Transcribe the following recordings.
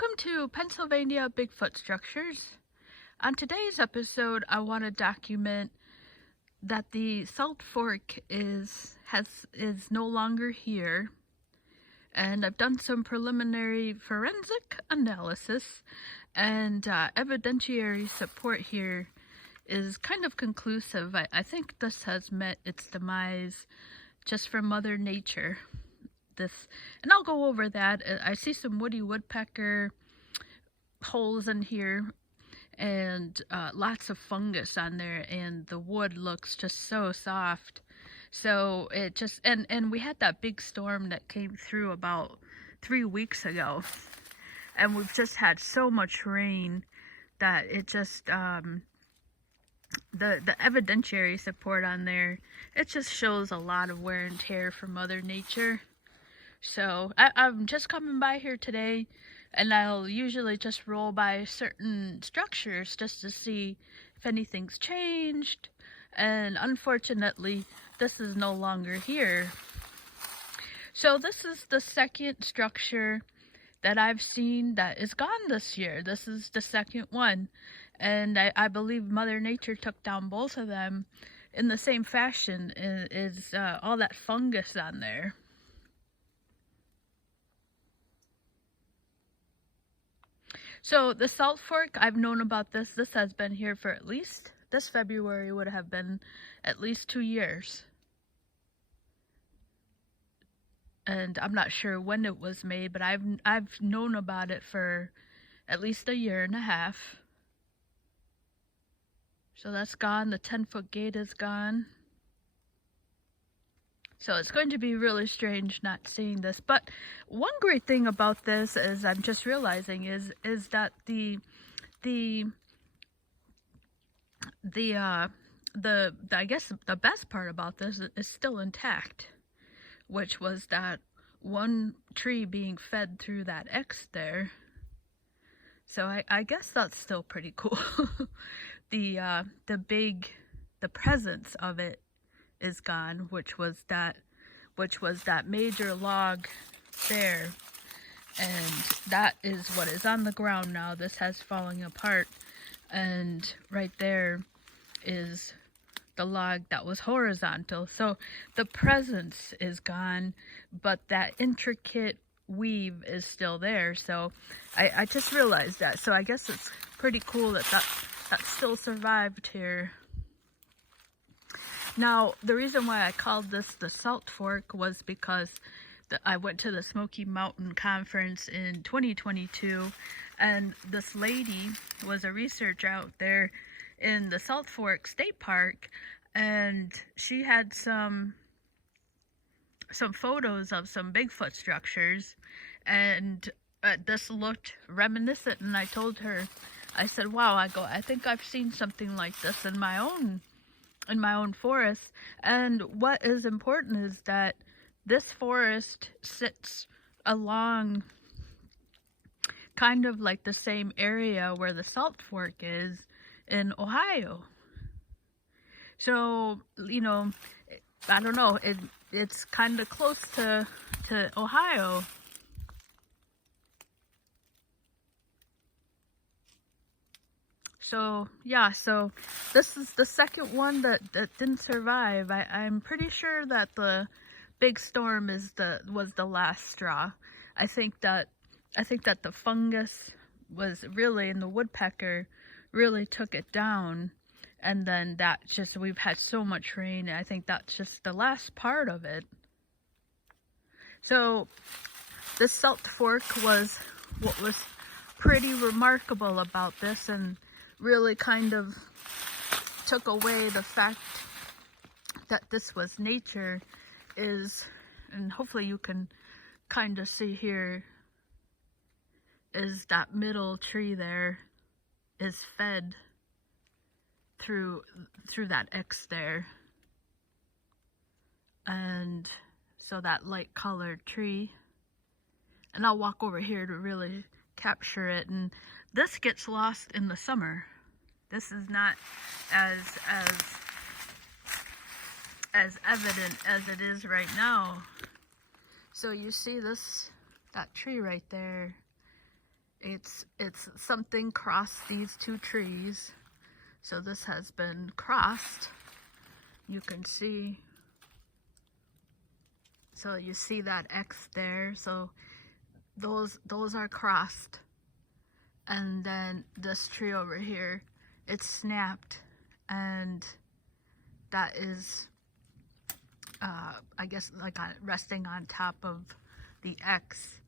Welcome to Pennsylvania Bigfoot Structures. On today's episode, I want to document that the Salt Fork is no longer here, and I've done some preliminary forensic analysis, and evidentiary support here is kind of conclusive. I think this has met its demise just from Mother Nature. And I'll go over that. I see some woody woodpecker holes in here and lots of fungus on there, and the wood looks just so soft. So it just, and we had that big storm that came through about 3 weeks ago, and we've just had so much rain that it just the evidentiary support on there, it just shows a lot of wear and tear from Mother Nature. So I'm just coming by here today, and I'll usually just roll by certain structures just to see if anything's changed. And unfortunately, this is no longer here. So this is the second structure that I've seen that is gone this year. This is the second one. And I believe Mother Nature took down both of them in the same fashion. Is all that fungus on there. So the Salt Fork, I've known about this. This has been here for at least, this February would have been at least 2 years. And I'm not sure when it was made, but I've known about it for at least 1.5 years. So that's gone. The 10-foot gate is gone. So it's going to be really strange not seeing this. But one great thing about this is I'm just realizing is that the I guess the best part about this is still intact, which was that one tree being fed through that X there. So I guess that's still pretty cool. The presence of it is gone, which was that major log there, and that is what is on the ground now. This has fallen apart, and right there is the log that was horizontal. So the presence is gone, but that intricate weave is still there. So I just realized that. So I guess it's pretty cool that still survived here. Now, the reason why I called this the Salt Fork was because I went to the Smoky Mountain Conference in 2022, and this lady was a researcher out there in the Salt Fork State Park, and she had some photos of some Bigfoot structures, and this looked reminiscent, and I told her, I said, wow, I think I've seen something like this in my own forest. And what is important is that this forest sits along kind of like the same area where the Salt Fork is in Ohio. So, you know, I don't know, it's kind of close to Ohio. So yeah, so this is the second one that didn't survive. I'm pretty sure that the big storm was the last straw. I think that the fungus was really, and the woodpecker really took it down, and then we've had so much rain, and I think that's just the last part of it. So this Salt Fork was what was pretty remarkable about this, and really kind of took away the fact that this was nature, and hopefully you can kind of see here, is that middle tree there is fed through that X there. And so that light colored tree, and I'll walk over here to really capture it, and this gets lost in the summer. This is not as evident as it is right now. So you see that tree right there It's something crossed these two trees. So this has been crossed. You can see. So you see that X there. So those are crossed. And then this tree over here, it's snapped, and that is I guess like resting on top of the X.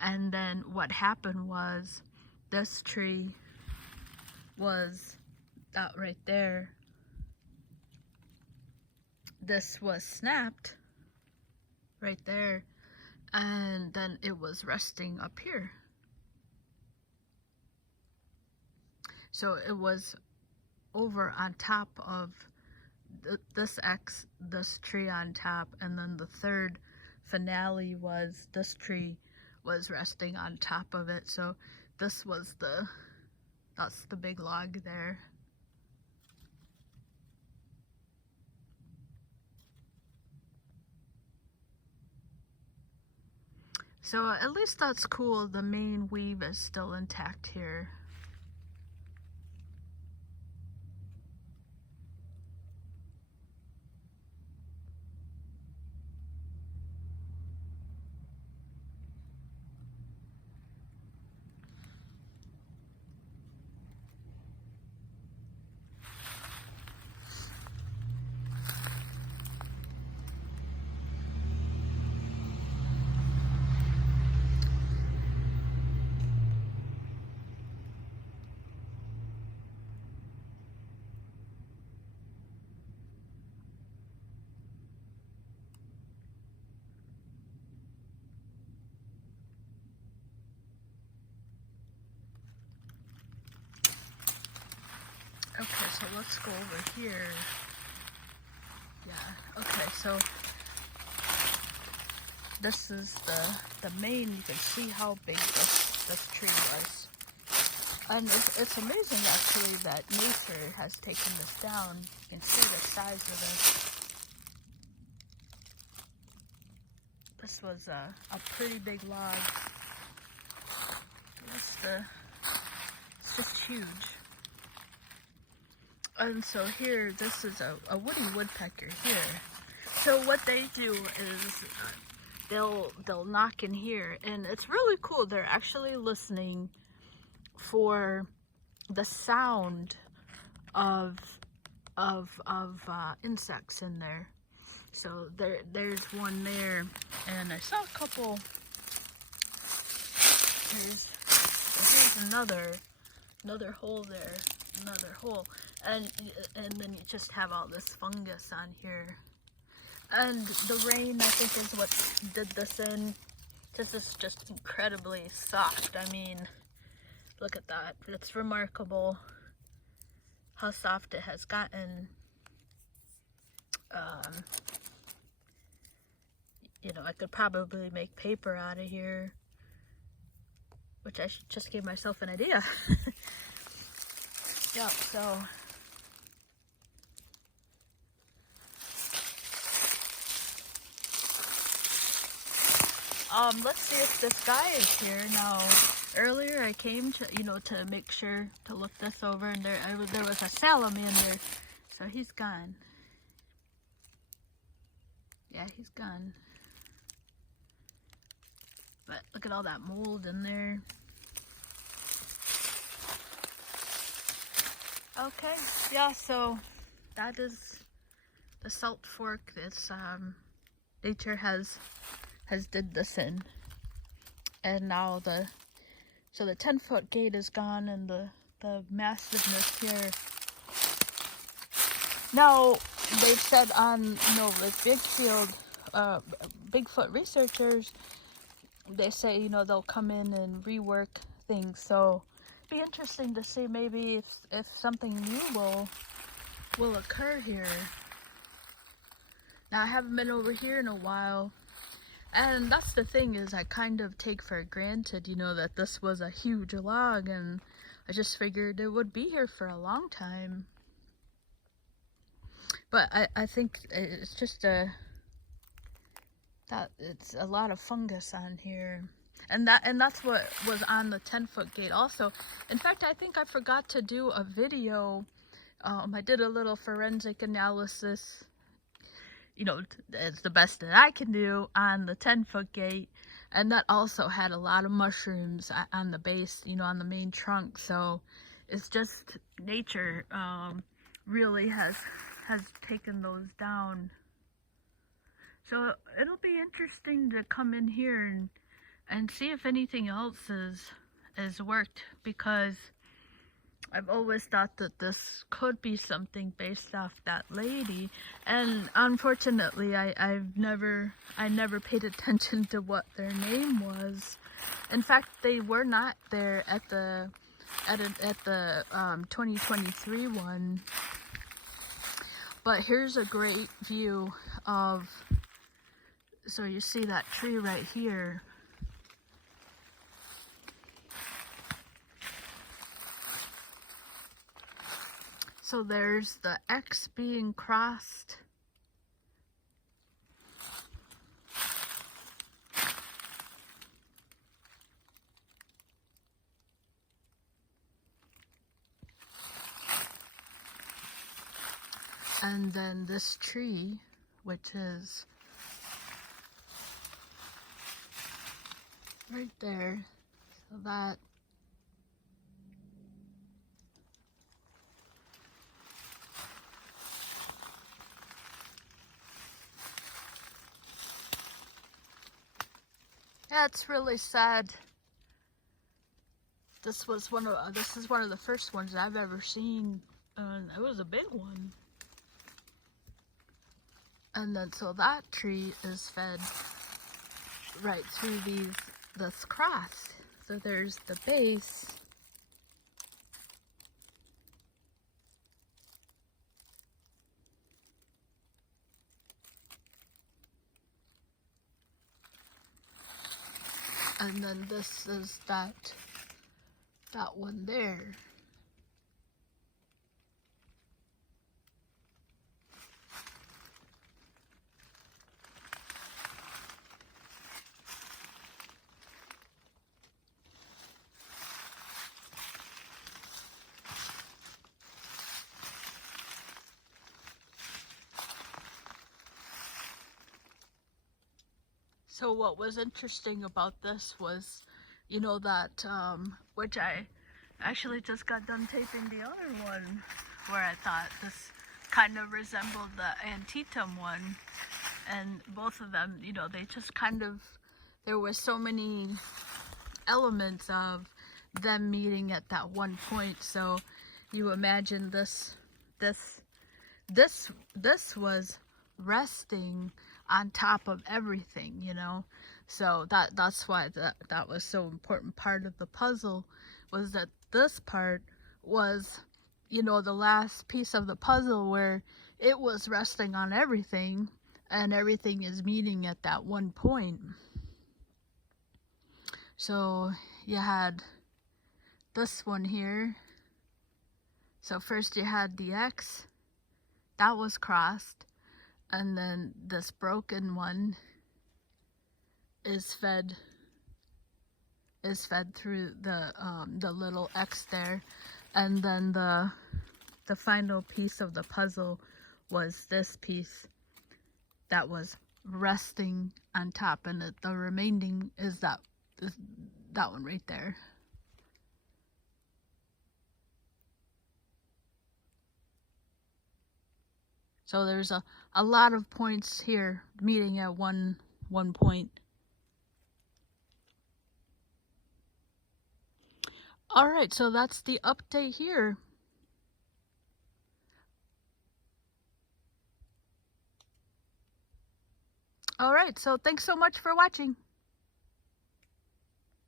And then what happened was this tree was right there. This was snapped right there, and then it was resting up here. So it was over on top of this X, this tree on top, and then the third finale was this tree was resting on top of it. So this was that's the big log there. So at least that's cool. The main weave is still intact here. Okay, so let's go over here. Yeah, okay, so this is the main. You can see how big this tree was. And it's amazing actually that nature has taken this down. You can see the size of it. This was a pretty big log. It's just huge. And so here, this is a woody woodpecker here. So what they do is they'll knock in here, and it's really cool. They're actually listening for the sound of insects in there. So there's one there, and I saw a couple. Here's another hole there, another hole, and then you just have all this fungus on here. And the rain, I think, is what did this in. This is just incredibly soft. I mean, look at that. It's remarkable how soft it has gotten. You know, I could probably make paper out of here, which I just gave myself an idea. Yeah, so let's see if this guy is here now. Earlier I came to, to make sure to look this over, and there was a salamander, so he's gone. Yeah, he's gone. But look at all that mold in there. Okay, yeah, so that is the Salt Fork. It's nature has did this in, and now the 10-foot gate is gone, and the massiveness here. Now they've said on like Bigfoot researchers, they say they'll come in and rework things. So it'd be interesting to see maybe if something new will occur here. Now I haven't been over here in a while. And that's the thing, is I kind of take for granted, that this was a huge log, and I just figured it would be here for a long time. But I think it's just that it's a lot of fungus on here. And that's what was on the 10-foot gate also. In fact, I think I forgot to do a video. I did a little forensic analysis, you know, it's the best that I can do on the 10-foot gate, and that also had a lot of mushrooms on the base, you know, on the main trunk. So it's just nature really has taken those down. So it'll be interesting to come in here and see if anything else is worked, because I've always thought that this could be something based off that lady, and unfortunately I never paid attention to what their name was. In fact, they were not there at the 2023 one. But here's a great view of, so you see that tree right here. So there's the X being crossed. And then this tree, which is right there. So that it's really sad. This is one of the first ones I've ever seen, and it was a big one. And then so that tree is fed right through this cross. So there's the base. And then this is that one there. So what was interesting about this was, you know, that, which I actually just got done taping the other one, where I thought this kind of resembled the Antietam one. And both of them, you know, they just kind of, there were so many elements of them meeting at that one point. So you imagine this was resting on top of everything, you know. So that's why that was so important part of the puzzle, was that this part was, you know, the last piece of the puzzle where it was resting on everything, and everything is meeting at that one point. So you had this one here. So first you had the X, that was crossed, and then this broken one is fed through the little X there, and then the final piece of the puzzle was this piece that was resting on top, and the remaining is that one right there. So there's a lot of points here meeting at one point. All right, so that's the update here. All right, so thanks so much for watching.